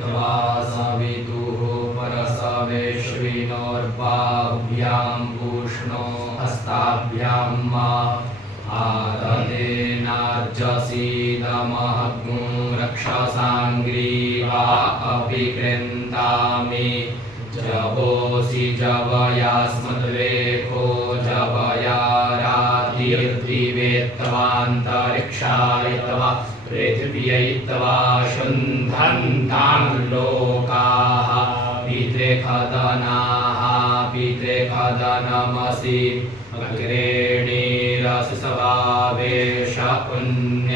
तवा सवितुः परसवेश्विनोर्बाहुभ्यां पूष्णो हस्ताभ्यां आददेनार्जसीदमहग्ं रक्षसाङ्ग्रीवा अपि कृन्तामि जवोऽसि जवयास्मद्वेको जवया रातिर्दिवेत्तवान्तरिक्षायित्वा पृथिव्यैत्वा शुन्धन्तां लोकाः पितृखदनाः पितृखदनमसि अग्रेणीरससवावेश पुण्येत्रेणामे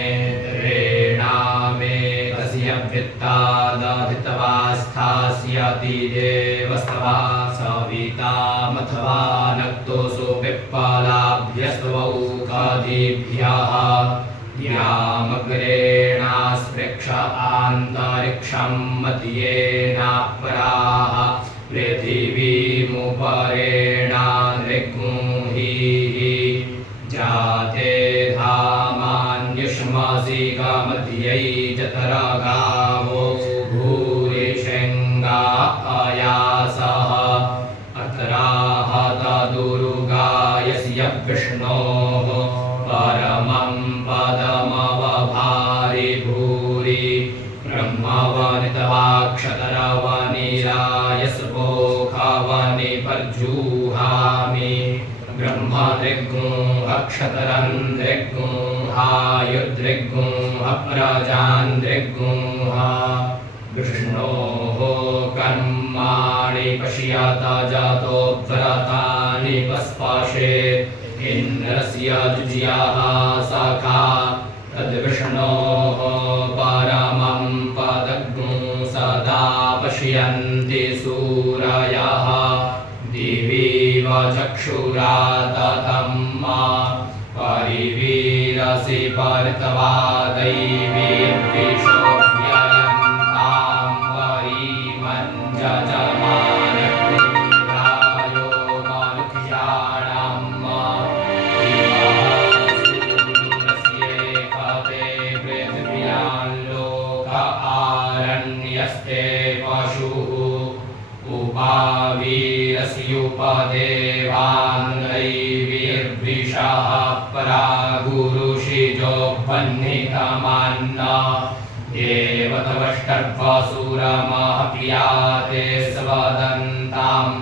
तस्य वृत्तादधित्वा स्थास्यति देवस्तवा सवितामथवा नक्तोऽसु पिप्पलाभ्यस्त्वौकादिभ्यः यामग्रेणास्पृक्ष आन्तरिक्षं मध्येनापराः पृथिवीमुपरेणानृगुंहिः जाते धामान्युष्मसि मध्यै जतरगावो भूरिशृङ्गा अयासः अत्राह तदुरुगायस्य विष्णोः परमं पदमवभारि भूरि ब्रह्मवनितवाक्षतरवनिरायस्पोखवनि पर्जुहामि ब्रह्मदृग्गुं अक्षतरं दृग्गुं हायुर्दृग्गुं अप्रजान्द्रग्गुं विष्णोः कर्माणि पश्यत जातो व्रतानि पस्पशे इन्द्रस्य जुज्याः सखा तद्विष्णोः परमं पदग्गुं सदा पश्यन्ति सूरयः दिवीव चक्षुरा ततं परिवीरसि परितवा दैवीर्विशो व्ययन्तां वरीमं जजमानरायो मनुष्याणाम् आरण्यस्ते पशुः उपावीरस्युपदेवान्दैवीर्विषः परागुरुषिजोपह्नितमान्न देवतवष्टर्वसुरमहप्याते स्वदन्ताम्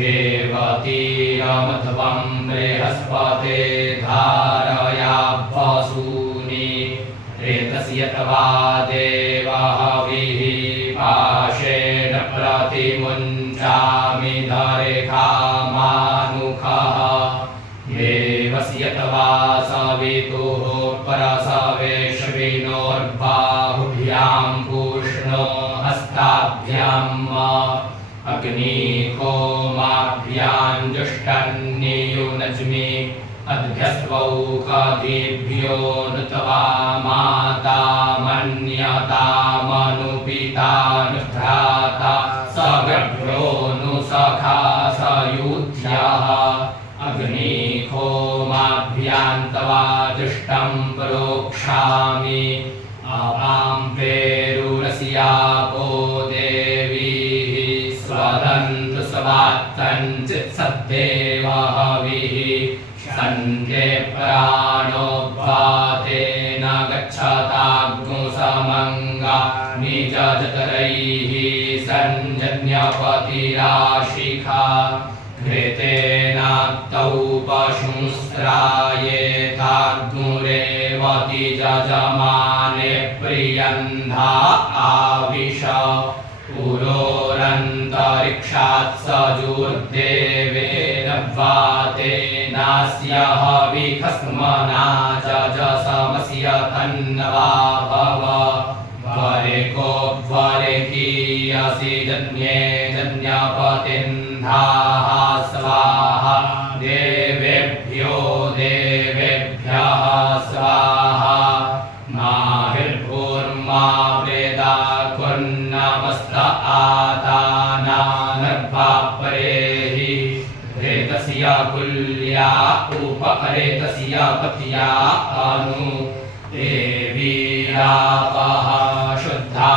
रेवतीरमध्वं बृहस्पते धारया वसूनि रेतस्य तवा देवहविः पाशेन प्रतिमुञ्चामि धरेखामानुखः देवस्य तवा सवितुः परसवेश्विनोर्बाहुभ्यां पूष्णो हस्ताभ्याम् अग्निहोमाभ्यां जुष्टन्नियुनज्मि अद्भ्यस्त्वौकादिभ्यो नुत्वा माता मन्यतामनुपितानुभ्राता सगभ्यो नु सखा सयूथ्यः अग्निहोमाभ्यां तवा जुष्टं प्रोक्षामि आवां पेरुरस्यापो देवीः स्वदन्तु स्वात्तञ्चित् सद्देवहविः सन्ध्ये प्राणो वातेन गच्छताग्मुसमङ्गा निजजतरैः सञ्जन्यपतिराशिखा घृतेनाक्तौ पशुंस्त्रायेताग्मुरेवति जजमाने प्रियन्धा आविश पुरोरन्तरिक्षात् सजुर्देवेन वातेनास्य हविखस्मना जजसमस्य तन्नवा भव वरेको वरेकीयसि जन्ये जन्यपतिन्धाः स्वाहा देवेभ्यो देवेभ्यः स्वाहा माहिर्भूर्मा वेदा कुर्नमस्त आदानानर्भापरेहि रेतस्य कुल्या उपरेतस्य पत्या अनु देवीरापः शुद्धा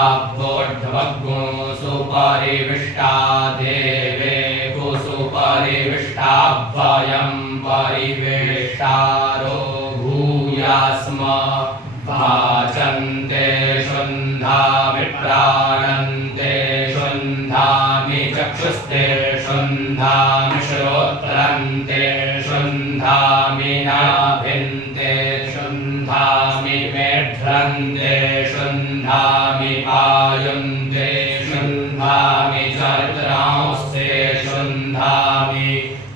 शुन्धामि प्राणन्ते शुन्धामि चक्षुस्ते शुन्धामि श्रोत्रन्ते शुन्धामि नाभिन्ते शुन्धामि मेढ्रन्ते शुन्धामि पायुन्ते शुन्धामि चर्त्रांस्ते शुन्धामि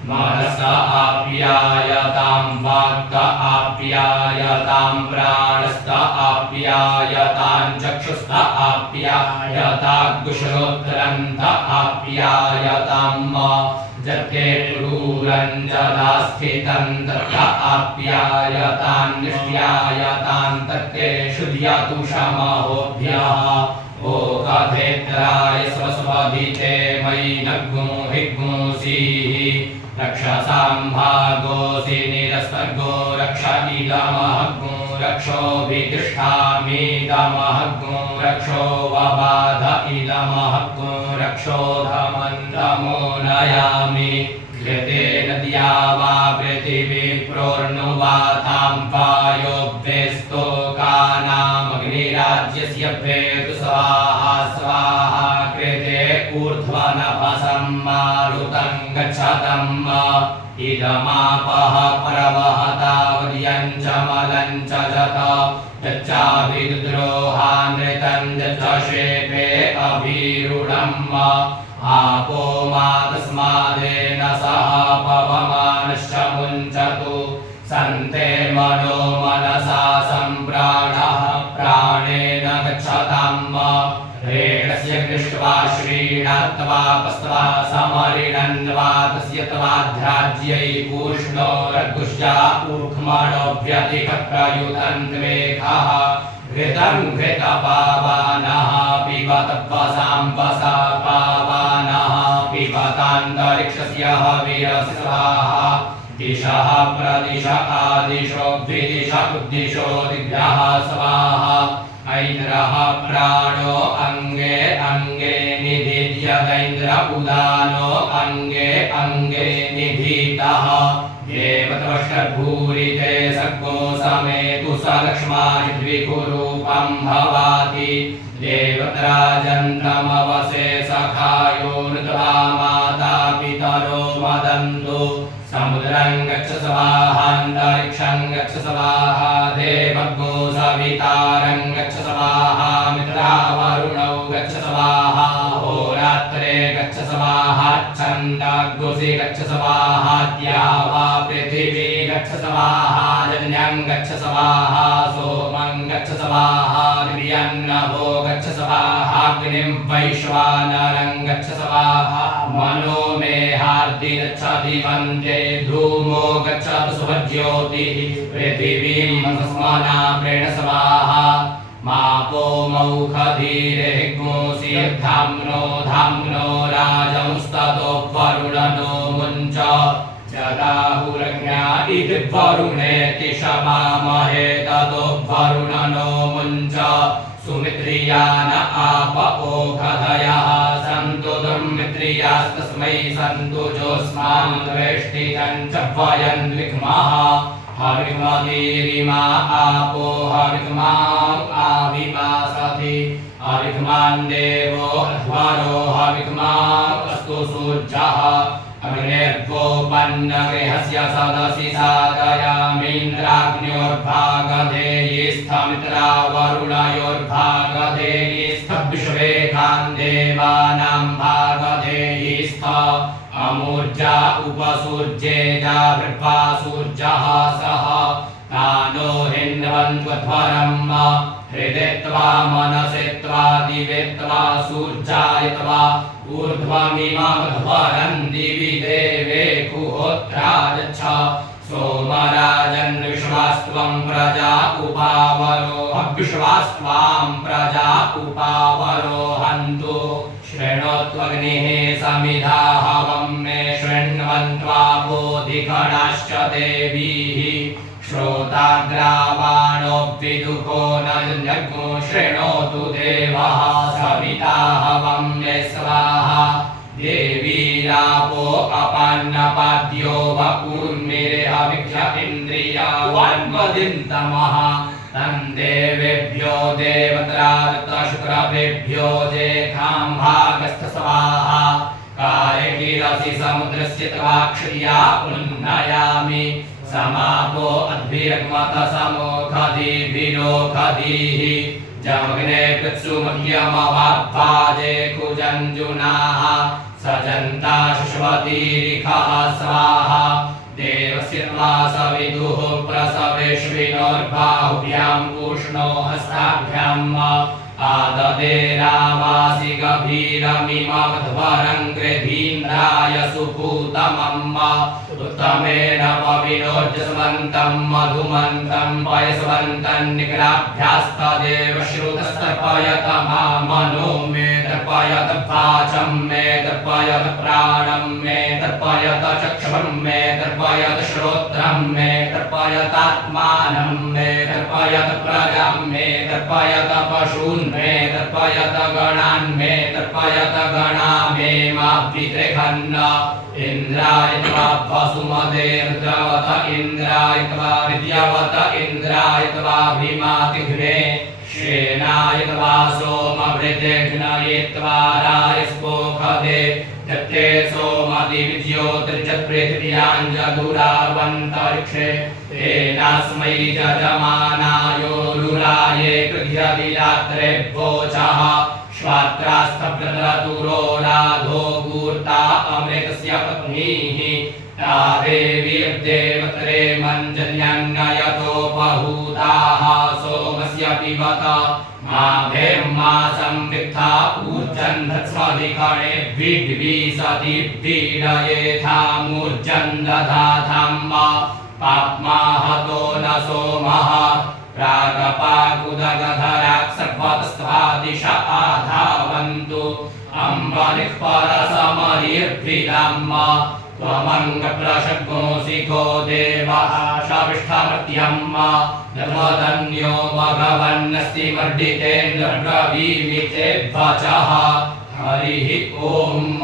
मनस आप्यायतां वाक् आप्यायतां प्राणस्थ आप्यायतां चक्षुस्थ आप्यायताग्श्रोत्रन्त आप्यायतां जत्ते क्रूरञ्जदा स्थितं तत्र आप्यायतां निष्ट्यायतां तत्ते शुद्ध्यतु शमहोभ्यः ओकभेद्राय स्वस्वधिते मयि नग्गो हिग्गोऽसीः रक्षसां भागोऽसि निरस्तर्गो रक्ष इदमहग्गो रक्षोऽभितिष्ठामीदमहग्गो रक्षो वबाध इदमहग्गो रक्षोधमन्दमो नयामि घृते नद्या वा पृथिवी प्रोर्णुवातां पायोभ्यस्तोकानामग्निराज्यस्य भेतु स्वाहा स्वाहा कृते ऊर्ध्वनभसं मारुतं गच्छतं इदमापः परवहतावद्यं च मलं च जत यच्चाभिद्रोहानृतं यच्चेपे अभिरूढम् आपो मा तस्मादेन सह पवमानश्च मुञ्चतु सन्ते मनो मनसा सम्प्राणः प्राणेन गच्छताम् रेणस्य दृष्ट्वा श्रीणात्वा पस्त्वा समरिणन्वा तस्य त्वाध्राज्यै पूष्णो रघुष्या ऊर्ध्मणोऽभ्यधिकप्रयुतं द्वेखः घृतं घृतपावानः पिबत वसां वसा पावानः पिबतान्तरिक्षस्य हविरस्वाहा दिशः प्रदिश आदिशो द्विदिश उद्दिशो दिग्भ्यः स्वाहा ऐन्द्रः प्राणो अङ्गे अङ्गे निधीयदैन्द्र उदानो अङ्गे अङ्गे निधीतः देवतवष्टभूरिते सर्गो समेतु स लक्ष्माद्विकुरूपं भवाति देवत्राजन्तमवसे सखायो नृत्वा माता पितरो मदन्तु समुद्रं गच्छ स्वाहान्तरिक्षं गच्छ स्वाहा देवगो सवितारं गच्छ स्वाहा मित्रावरुणौ गच्छ स्वाहा होरात्रे गच्छ स्वाहा छन्दोषि गच्छ स्वाहा द्यावा पृथिवी गच्छ स्वाहा जन्यं गच्छ स्वाहा सोमं गच्छ स्वाहा दिव्यन्नभो गच्छ स्वाहा अग्निं वैश्वानरं गच्छ स्वाहा मनो मे हार्दि गच्छति वन्दे धूमो गच्छतु सुभज्योतिः पृथिवीं मनस्मना प्रेण स्वाहा मापो मौखधीरेग्मोऽसि धाम्नो धाम्नो राजंस्ततो वरुणनो मुञ्च जदाहुरज्ञा इति वरुणेति शमामहे ततो वरुणनो मुञ्च सुमित्रियान आप ओखधयः सन्तु दुर्मित्रियास्तस्मै सन्तु जोस्मान् द्वेष्टितं च वयं विक्मः हविक्मतीरिमा आपो हविक्माम् आविमासति हविक्मान् देवो अध्वरो हविक्माम् अस्तु सूर्यः अग्नेर्गोपन्नगृहस्य सदसि साधयामीन्द्राग्न्योर्भागधेयिस्थमित्रा वरुणयोर्भागधेयिस्थ विश्वेकान् देवानां भागधेयिस्थ अमूर्जा उपसूर्येजा वृद्ध्वा सूर्यः सह तानो हिन्वन्त्वध्वरम् हृदे त्वा मनसि त्वा दिवे त्वा सूर्याय त्वा ऊर्ध्वमिमध्वरं दिवि देवे कुहोत्रा यच्छ सोमराजन् विश्वास्त्वं प्रजा उपावरो विश्वास्त्वां प्रजा उपावरो हन्तु शृणोत्वग्निः समिधा हवं मे शृण्वन्त्वापोधिगणाश्च देवीः श्रोताग्रावाणो विदुको न जज्ञो शृणोतु देवः सविता हवं मे स्वाहा देवीरापो अपान्नपाद्यो वपुर्मिरे हविक्ष इन्द्रिया वन्मदिन्तमः देवेभ्यो देवत्रादत्तशुक्राभ्यो जेखाम्भागस्थ स्वाहा कायकीरसि समुद्रस्य तवाक्षर्या उन्नयामि समापो अद्भिरग्मत समोखदीभिरोखदीः जमग्ने कृत्सुमह्यमवाप्पाजे कुजञ्जुनाः सजन्ता शुष्वतीरिखः स्वाहा देवस्य त्वा सविदुः प्रसवेष्विनोर्बाहुभ्यां पूष्णो हस्ताभ्याम् आददेरावासि गभीरमिमध्वरं गृधीन्द्राय सुपूतमम् उत्तमेन पविनोर्जस्वन्तं मधुमन्तं पयस्वन्तं निकराभ्यास्तदेव श्रुतस्तर्पयत मनो मे तर्पयत वाचं मे तर्पयत प्राणं मे तर्पयत चक्षुं मे तर्पयत श्रोत्रं मे तर्पयतात्मानं मे तर्पयत प्रजां मे तर्पयत पशून् मे तर्पयत गणान् मे तर्पयत गणा मे मापितृखन्न इन्द्राय त्वा वसुमतेर्द्रवत इन्द्राय त्वा विद्यावत इन्द्राय त्वा भीमातिघ्ने श्येनाय त्वा सोमवृद्धिघ्नये त्वा रायस्पोखदे यत्ते सोमदिविज्योतिर्जत्पृथिव्याञ्जदुरावन्तरिक्षे तेनास्मै यजमानायोरुराये कृध्यदिरात्रे वोचः श्वात्रास्तब्धतुरो राधो गूर्ता अमृतस्य पत्नीः या देवी देवत्रे मञ्जन्यन्नयतोपहूताः सोमस्य पिबत माघेर्मा संवित्था ऊर्जन्धत्स्वधिकणे विद्विसति पीडयेथामूर्जन्दधाथम् पाप्माहतो न सोमः प्रागपाकुदगधराक्सर्वतस्त्वादिश आधावन्तु अम्बनिः परसमरीर्भिदम् त्वमङ्गप्रशग्नोऽसि को देवः शविष्ठमत्यम् नमोदन्यो भगवन्नस्ति वर्धितेन्द्र ब्रवीमि ते वचः हरिः ओम्।